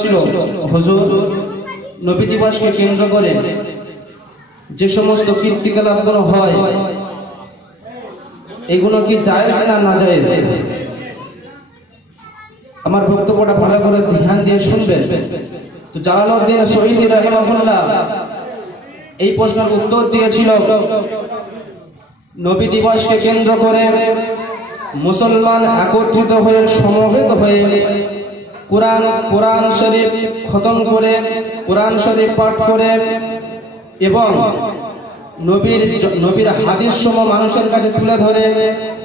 ছিল হুজুর নবী দিবসকে কেন্দ্র করে যে সমস্ত কীর্তিকলাপগুলো হয় এগুলো কি জায়েজ না নাজায়েজ? আমার বক্তব্যটা ভালো করে ধ্যান দিয়ে শুনবেন। তো জালালউদ্দিন শহীদী রাহিমাহুল্লাহ এই প্রশ্নের উত্তর দিয়েছিল, নবী দিবসকে কেন্দ্র করে মুসলমান একত্রিত হয়ে সমবেত হয়ে কোরআন শরীফ খতম করে, কোরআন শরীফ পাঠ করে এবং নবীর হাদিস সমূহ মানুষের কাছে তুলে ধরে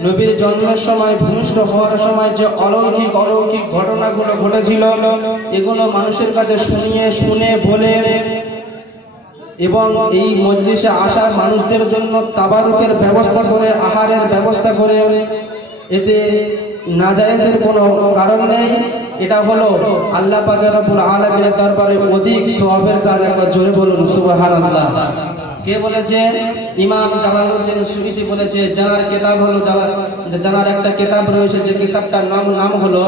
নবীর জন্মের সময়, ভূমিষ্ঠ হওয়ার সময় যে অলৌকিক ঘটনাগুলো ঘটেছিল এগুলো মানুষের কাছে শুনে বলে এবং এই মজলিসে আসার মানুষদের জন্য তাবারুকের ব্যবস্থা করে, আহারের ব্যবস্থা করে, এতে নাজায়েজের কোনো কারণ নেই। এটা হলো আল্লাহ পাক রব্বুল আলামিনের দরবারে অধিক সওয়াবের কাজ। একবার জোরে বলুন সুবহানাল্লাহ। কে বলেছে? ইমাম জালালউদ্দিন সুয়ুতী বলেছে। জানার কিতাব হলো জানার একটা কিতাব রয়েছে, যে কিতাবটার নাম হলো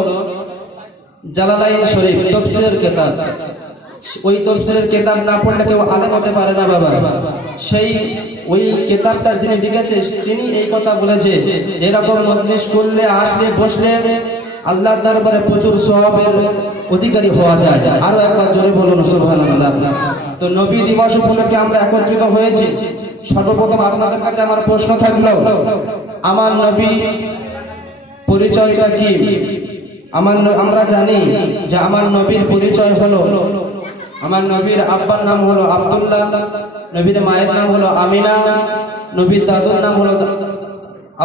জালালাইন শরীফ, তাফসীরের কিতাব। ওই তাফসীরের কিতাব না পড়লে কেউ আলেম হতে পারে না বাবা। ওই কিতাবটা যিনি লিখেছে তিনি এই কথা বলেছে, এরকম মজলিস করলে, আসলে, বসলে আল্লাহর দরবারে প্রচুর সওয়াবের অধিকারী হওয়া যায়। আরো একবার জোরে বলুন সুবহানাল্লাহ। তো নবী দিবস উপলক্ষে আমরা একত্রিত হয়েছি। সর্বপ্রথম আপনাদের কাছে আমার প্রশ্ন থাকলো, আমার নবী পরিচয়টা কি? আমরা জানি যে আমার নবীর পরিচয় হলো, আমার নবীর আব্বার নাম হলো আব্দুল্লাহ, নবীর মায়ের নাম হলো আমিনা, নবীর দাদুর নাম হলো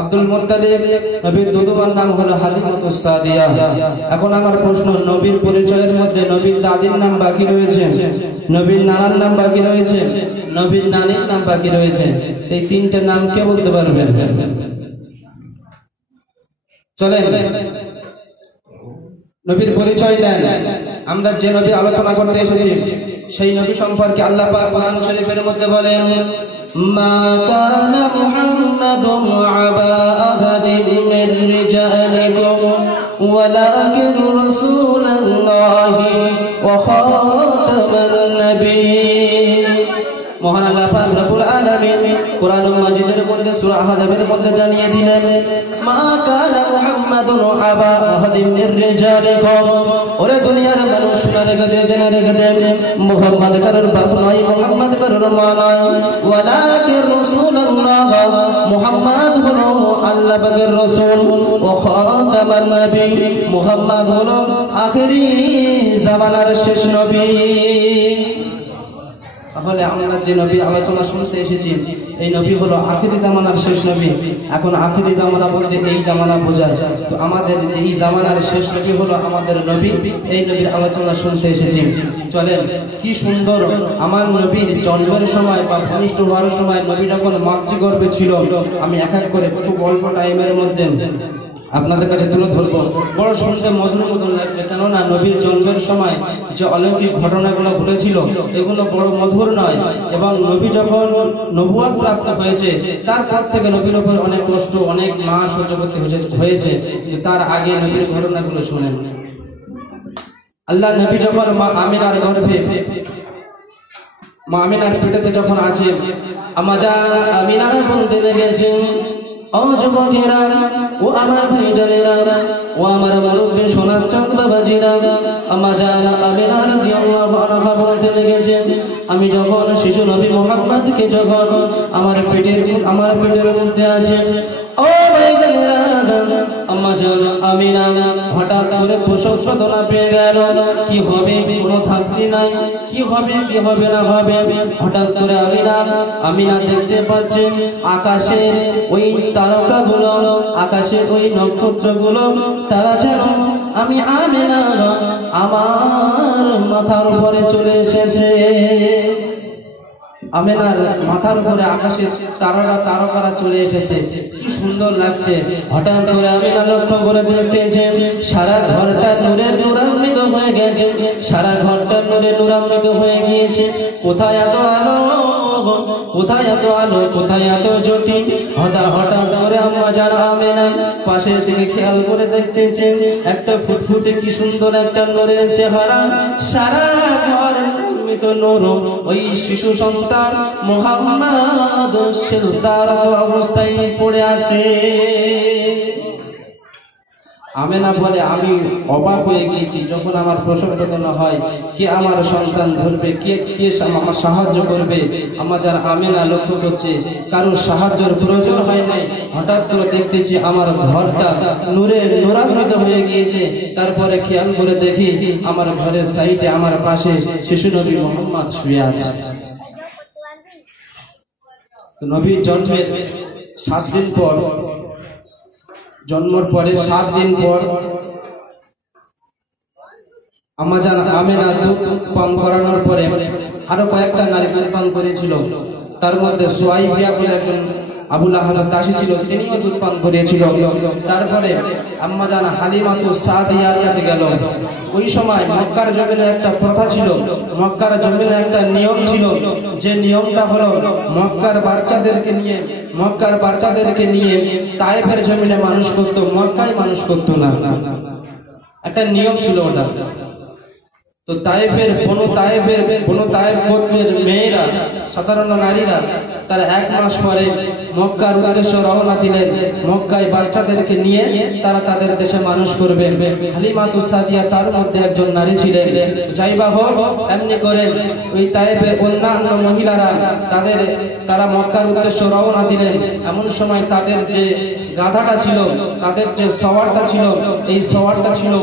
আব্দুল মুত্তালিব, নবীর দুদুবার নাম হলো হালিমাতুস সাদিয়া। এখন আমার প্রশ্ন, নবীর পরিচয়ের মধ্যে নবীর দাদির নাম বাকি রয়েছে, নবীর নানার নাম বাকি রয়েছে, নবীর নানির নাম বাকি রয়েছে। এই তিনটে নাম কে বলতে পারবেন? চলেন নবীর পরিচয় দেন। আমরা যে নবী আলোচনা করতে এসেছি সেই নবী সম্পর্কে আল্লাহ পাক কোরআন শরীফের মধ্যে বলেন, মা কানা মুহাম্মাদুন আবা আহাদিন মির রিজালিকুম ওয়ালাকিন রাসূলুল্লাহি ওয়া খাতামান নাবিয়্যিন। মহান আল্লাহ পাক রব্বুল আলামিন কোরআন মাজিদের মধ্যে সূরা আহজাবের মধ্যে জানিয়ে দিলেন, মা কানা মুহাম্মাদুন আবা আহাদিন মির রিজালিকুম। ওরে দুনিয়ার মানুষ শুনে রেখে দে, জেনে রেখে দে, মুহাম্মদ কারোর বাপ নয়, মুহাম্মদ কারোর মা নয়, ওয়ালাকিন রাসূলুল্লাহ, মুহাম্মদ হলো আল্লাহ পাকের রাসূল, ওয়া খাতামান নবী, মুহাম্মদ হলো আখেরি জামানার শেষ নবী। তাহলে আমরা যে নবী আলোচনা শুনতে এসেছি এই নবী হলো আখিরি জামানার শেষ নবী। এখন আখিরি জামানা বলতে এই জামানা বোঝায়। তো আমাদের এই জামানার শেষ নবী হলো আমাদের নবী, এই নবীর আলোচনা শুনতে এসেছি। চলেন, কি সুন্দর আমার নবীর জন্মের সময় বা ভূমিষ্ঠ হওয়ার সময় নবী যখন মাতৃগর্ভে ছিল, আমি এক এক করে খুব অল্প টাইমের মধ্যে আপনাদের কাছে তুলে ধরবো। বড় শুনতে মধুর মতন লাগবে, কেননা নবীর জন্মের সময় যে অলৌকিক ঘটনাগুলো ঘটেছিল এগুলো বড় মধুর নয়। এবং নবী যখন নবুয়ত প্রাপ্ত হয়েছে তারপর থেকে নবীর উপর অনেক কষ্ট, অনেক মার সহ্য করতে হয়েছে। তার আগে নবীর ঘটনাগুলো শুনেন। আল্লাহ নবী যখন মা আমিনার গর্ভে, মা আমিনার পেটেতে যখন আছে, আমিনার বলতে লেগেছেন, ও যুবকেরা, ও আমার ভাইজানেরা, ও আমার মুরব্বি সোনার চাঁদ বাবাজিরা, আম্মা জান আমিনা রাদিয়াল্লাহু আনহা বলতে লেগেছেন, আমি যখন শিশু নবী মুহাম্মদকে যখন আমার পেটের মধ্যে আছে, ও ভাইজানেরা, আম্মা জান আমিনা হঠাৎ করে প্রসব বেদনা পেয়ে গেল। কি হবে, কোনো থাকতি নাই, কি হবে না হবে। হঠাৎ করে আমিনা দেখতে পাচ্ছেন আকাশের ওই তারকাগুলো, আকাশের ওই নক্ষত্রগুলো, তারা যেন আমি আমিনা আমার মাথার উপরে চলে এসেছে। আমেনার মাথার উপরে আকাশের তারকারা চলে এসেছে, কি সুন্দর লাগছে। হঠাৎ করে আমেনা লক্ষ্য করে দেখতেছেন সারা ঘরটা নূরে নূরান্বিত হয়ে গেছে, সারা ঘরটা নূরে নূরান্বিত হয়ে গিয়েছে। কোথায় এত আলো, কোথায় এত আলো, কোথায় এত জ্যোতি? হঠাৎ করে আম্মা জান আমেনা পাশের দিকে খেয়াল করে দেখতেছেন একটা ফুটফুটে কি সুন্দর একটা নূরের চেহারা, সারা ঘর নূর। ওই শিশু সন্তান মুহাম্মদ সিজদারত অবস্থায় পড়ে আছে। আমেনা বলে আমি অবাক হয়ে গিয়েছি, যখন আমার প্রসব বেদনা হয় কে আমার সন্তান ধরবে, কে আমার সাহায্য করবে। আমার যারা আমেনা লক্ষ্য করছে কারোর সাহায্যের প্রয়োজন হয় নাই। হঠাৎ করে দেখতেছি আমার ঘরটা নূরে নূরান্বিত হয়ে গিয়েছে। তারপরে খেয়াল করে দেখি আমার ঘরের সাইডে আমার পাশে শিশু নবী মুহাম্মদ শুয়ে আছে। নবীর জন্মের 7 দিন পর, জন্মের পরে 7 দিন পর আম্মা জান আমেনা দুধ পান করানোর পরে আরো কয়েকটা নারী দুধ পান করেছিল। তার মধ্যে সুয়াইবিয়া বলে একজন আবু লাহাবের দাসী ছিল, তিনিও দুধ পান করেছিল। তারপরে আম্মা জান হালিমাতু সাদিয়ার কাছে গেল। ওই সময় মক্কার জমিনে একটা প্রথা ছিল, মক্কার জমিনে একটা নিয়ম ছিল, যে নিয়মটা হলো মক্কার বাচ্চাদেরকে নিয়ে তায়েফের জমিনে মানুষ করতো, মক্কায় মানুষ করতো না। একটা নিয়ম ছিল ওটা। তো তায়েফের বনু তায়েফ গোত্রের মেয়েরা, সাধারণ নারীরা, তারা 1 মাস পরে মক্কার উদ্দেশ্যে রওনা দিলেন। মক্কায় বাচ্চাদেরকে নিয়ে তারা তাদের দেশে মানুষ করবে। হালিমাতু সাদিয়া তার মধ্যে একজন নারী ছিলেন। যাইবা হোক, এমনি করে ওই তায়েফের অন্যান্য মহিলারা তারা মক্কার উদ্দেশ্যে রওনা দিলেন। এমন সময় তাদের যে গাধাটা ছিল, তাদের যে সওয়ারটা ছিল, এই সওয়ারটা ছিল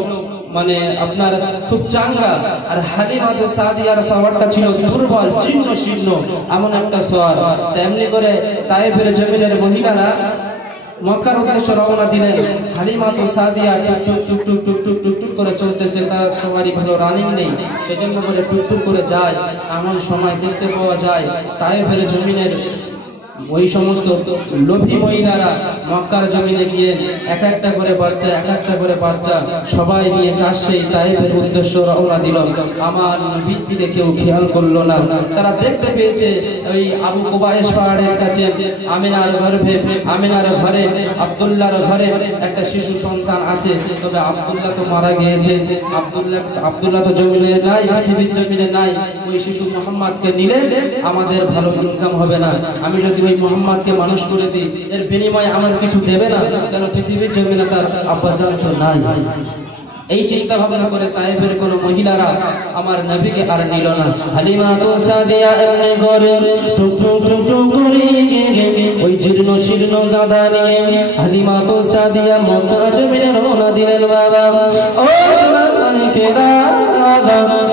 মানে আপনার খুব চাঙ্গা, আর হালিমাতু সাদিয়ার সওয়ারটা ছিল দুর্বল, জীর্ণ শীর্ণ, এমন একটা সওয়ার। তেমনি করে তায়েফের জমিনের মহিলারা মক্কার উদ্দেশ্যে রওনা দিলেন। হালিমাতু সাদিয়া টুক করে চলতেছে, তার সওয়ারি ভালো রানিং নেই, সেজন্য করে টুক করে যায়। এমন সময় দেখতে পাওয়া যায় তায়েফের জমিনের ওই সমস্ত লোভী মহিলারা মক্কার জমিনে গিয়ে এক একটা করে বাচ্চা সবাই নিয়ে চাষেই তায়েফের উদ্দেশ্য রওনা দিল। আমার নবীর দিকে কেউ খেয়াল করলো না। তারা দেখতে পেয়েছে ওই আবু কুবাইস পাহাড়ের কাছে আমিনার ঘরে আব্দুল্লাহর ঘরে একটা শিশু সন্তান আছে। তবে আব্দুল্লাহ তো মারা গিয়েছে, আব্দুল্লাহ তো জমিনে নাই, পৃথিবীর জমিনে নাই। ওই শিশু মুহাম্মদকে নিলে আমাদের ভালো ইনকাম হবে না। আমি যদি ওই মুহাম্মদকে মানুষ করে দিই, এর বিনিময়ে আমার কিছু দেবে না, কেন পৃথিবীর জমিনে তার আব্বাজান তো নাই। এই চিন্তা ভাবনা করে তায়েফের কোন মহিলারা আমার নবীকে আর নিল না। হালিমাতু সাদিয়া এমনি করে টুক করে ওই জীর্ণ শীর্ণ গাধা নিয়ে হালিমাতু সাদিয়া মক্কা জমিনে রওনা দিলেন। বাবা ও সোনার মানিকেরা,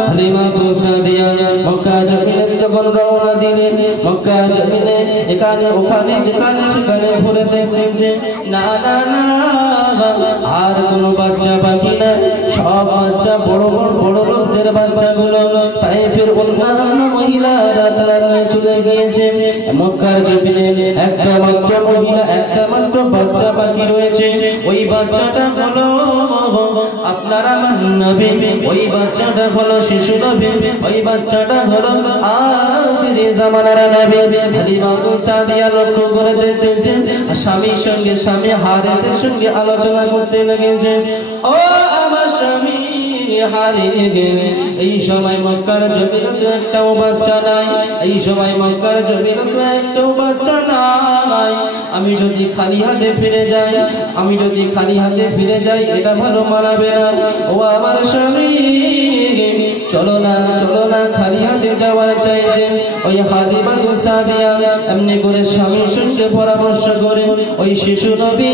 হালিমাতু সাদিয়া মক্কা জমিনে যখন রওনা দিলেন, মক্কা জমিনে এখানে ওখানে যেখানে সেখানে ঘুরে দেখতেছে না আর কোনো বাচ্চা বাকি না, সব বাচ্চা বড় লোকদের বাচ্চাগুলো তায়েফের অন্যান্য মহিলারা তারা নিয়ে চলে গিয়েছে। মক্কার জমিনে একটা মাত্র মহিলা, একটা মাত্র বাচ্চা বাকি রয়েছে। ওই বাচ্চাটা হলো আপনার আমার নবী, ওই বাচ্চাটা হলো শিশু নবী, ওই বাচ্চাটা হলো আখিরি জামানার নবী। হালিমাতু সাদিয়া লক্ষ্য করে দেখতেছেন স্বামীর সঙ্গে স্বামী হারেসের সঙ্গে আলোচনা করতে লেগেছে। ও আমার স্বামী হারিয়ে গেলে এই সময় মক্কার জমিনে তো একটাও বাচ্চা নাই, এই সময় মক্কার জমিনে তো একটাও বাচ্চা নাই। আমি যদি খালি হাতে ফিরে যাই এটা ভালো মানাবে না। ও আমার স্বামী চলো না খালি হাতে যাওয়ার চাইতে ওই হালিমাতু সাদিয়া এমনি করে স্বামীর সঙ্গে পরামর্শ করে ওই শিশু নবী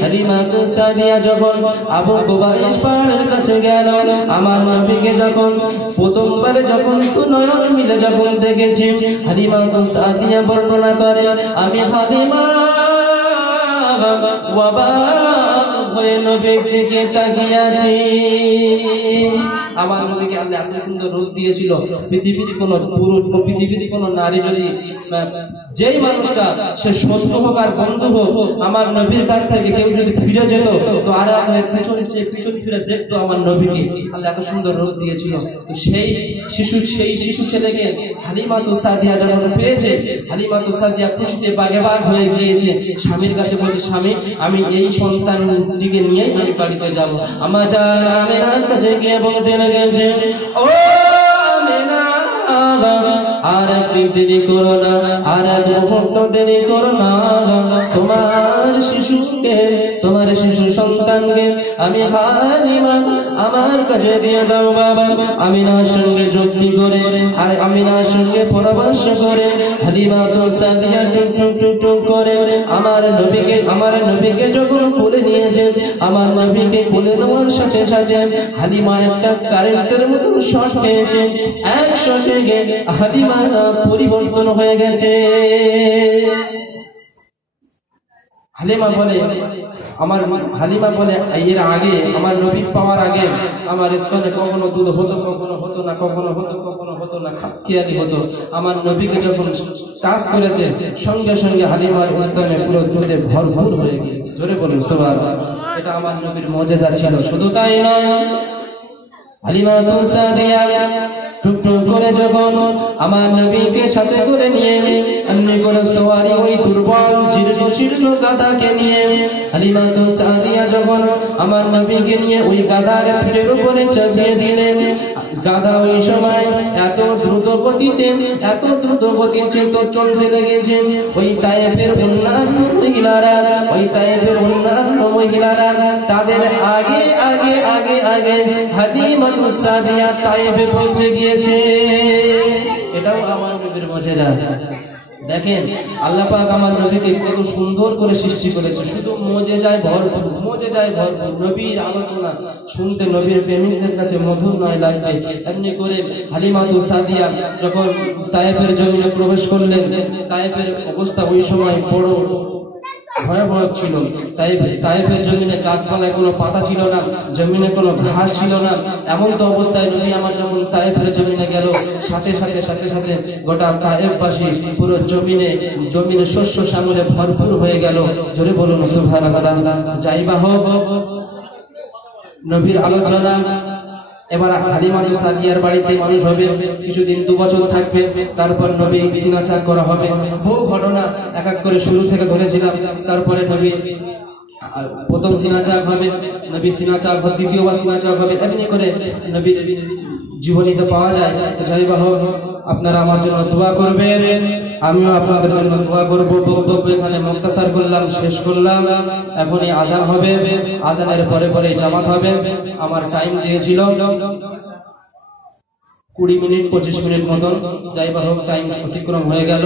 হালিমাতু সাদিয়া যখন আবু কুবাইস পাহাড়ের কাছে গেল, আমার নবীকে যখন প্রথমবার যখন তো নয়ন মিলে যখন দেখেছি, হালিমাতু সাদিয়া বর্ণনা করে আমি হালিমা হয়ে নবীর দিকে তাকিয়ে আছি। আমার নবীকে আল্লাহ এত সুন্দর রূপ দিয়েছিল, পৃথিবীর কোনো পুরুষ, পৃথিবীর কোনো নারী যদি যেই মানুষটা সে শত্রু হোক আর বন্ধু হোক, আমার নবীর কাছ থেকে কেউ যদি ফিরে যেত তো আর পিছন ফিরে দেখতো আমার নবীকে। আল্লাহ এত সুন্দর রূপ দিয়েছিল। তো সেই শিশু ছেলেকে হালিমা তো সাদিয়া যখন পেয়েছে, হালিমা তো সাদিয়া খুশিতে বাগে বাগ হয়ে গিয়েছে। স্বামীর কাছে বলছে, স্বামী আমি এই সন্তানটিকে নিয়েই আমি বাড়িতে যাবো। আমার যার আমেনার কাছে গিয়ে বলতে লেগেছে, ও আমেনা, আর একটু দেরি করো না, আর এক মুহূর্ত দেরি করো না, তোমার শিশু সন্তানকে আমি হালিমা আমার কাছে দিয়ে দাও বাবা। আমিনার সঙ্গে যুক্তি করে আর আমিনার সঙ্গে পরামর্শ করে হালিমা তো সাদিয়া টুক টুক টুক টুক করে আমার নবীকে যখন কোলে নিয়েছে, আমার নবীকে কোলে নেওয়ার সাথে সাথে হালিমা একটা কারেন্টের মতো শর্ট খেয়েছে। এক শর্টে হালিমা পরিবর্তন হয়ে গেছে। হালিমা বলে এর আগে আমার নবী পাওয়ার আগে আমার স্তনে কখনো দুধ হতো, কখনো হতো না, কখনো হতো না, খাপকিয়ালি হতো। আমার নবীকে যখন কাজ করেছে সঙ্গে সঙ্গে হালিমার স্তনে পুরো দুধে ভরপুর হয়ে গিয়েছে। জোরে বলুন সুবহানাল্লাহ। এটা আমার নবীর মুজিজা ছিল। শুধু তাই নয়, হালিমা তো সাদিয়া টুকটুক করে যখন আমার নবীকে সাথে করে নিয়ে এমনি করে সওয়ারি ওই দুর্বল জীর্ণ গাধাকে নিয়ে হালিমা তো সাদিয়া যখন আমার নবীকে নিয়ে ওই গাধার পিঠের উপরে চাপিয়ে দিলেন, গাধা ওই সময় এত দ্রুত গতিতে তো চলতে লেগেছে। ওই তায়েফের অন্যান্য মহিলারা তাদের আগে হালিমা তো সাদিয়া তায়েফে পৌঁছে গিয়েছে। এটাও আমার নবীর মুজিজা। দেখেন আল্লাহ পাক আমার নবীকে কত সুন্দর করে সৃষ্টি করেছে। শুধু মুজিজায় ভরপুর। নবীর আলোচনা শুনতে নবীর প্রেমিকদের কাছে মধুর নয় লাগবে। এমনি করে হালিমা তো সাদিয়া যখন তায়েফের জমিনে প্রবেশ করলেন, তায়েফের অবস্থা ওই সময় বড় ভয়াবহ ছিল। তায়েফের জমিনে গাছপালায় কোনো পাতা ছিল না, জমিনে কোনো ঘাস ছিল না। এমন তো অবস্থায় নবী আমার যখন তায়েফের জমিনে গেল, সাথে সাথে গোটা তায়েফবাসী পুরো জমিনে শস্য শ্যামলে ভরপুর হয়ে গেল। জোরে বলুন সুবহানাল্লাহ। যাইবা হোক নবীর আলোচনা। এবার হালিমা তো সাদিয়ার বাড়িতে মানুষ হবে, কিছুদিন 2 বছর থাকবে, তারপর নবী সিনাচাক করা হবে। বহু ঘটনা এক এক করে শুরু থেকে ধরেছিলাম। তারপরে নবী প্রথম সিনাচাক হবে, নবী সিনাচাক হবে, দ্বিতীয়বার সিনাচাক হবে। এমনি করে নবীর জীবনীতে পাওয়া যায়। যাই হোক আপনারা আমার জন্য দোয়া করবেন, আমিও আপনাদের জন্য দোয়া করব। বক্তব্য এখানে মুক্তাসার করলাম, শেষ করলাম। এখনই আজান হবে, আজানের পরে জামাত হবে। আমার টাইম দিয়েছিল 20 মিনিট 25 মিনিট মতন। যাই হোক টাইম অতিক্রম হয়ে গেল।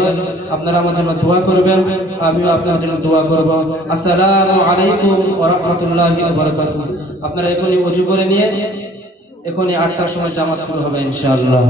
আপনারা আমার জন্য দোয়া করবেন, আমিও আপনাদের জন্য দোয়া করব। আসসালামু আলাইকুম ওয়া রাহমাতুল্লাহি ওয়া বারাকাতুহু। আপনারা এখনই ওযু করে নিয়ে এখনই 8টার সময় জামাত শুরু হবে ইনশাআল্লাহ।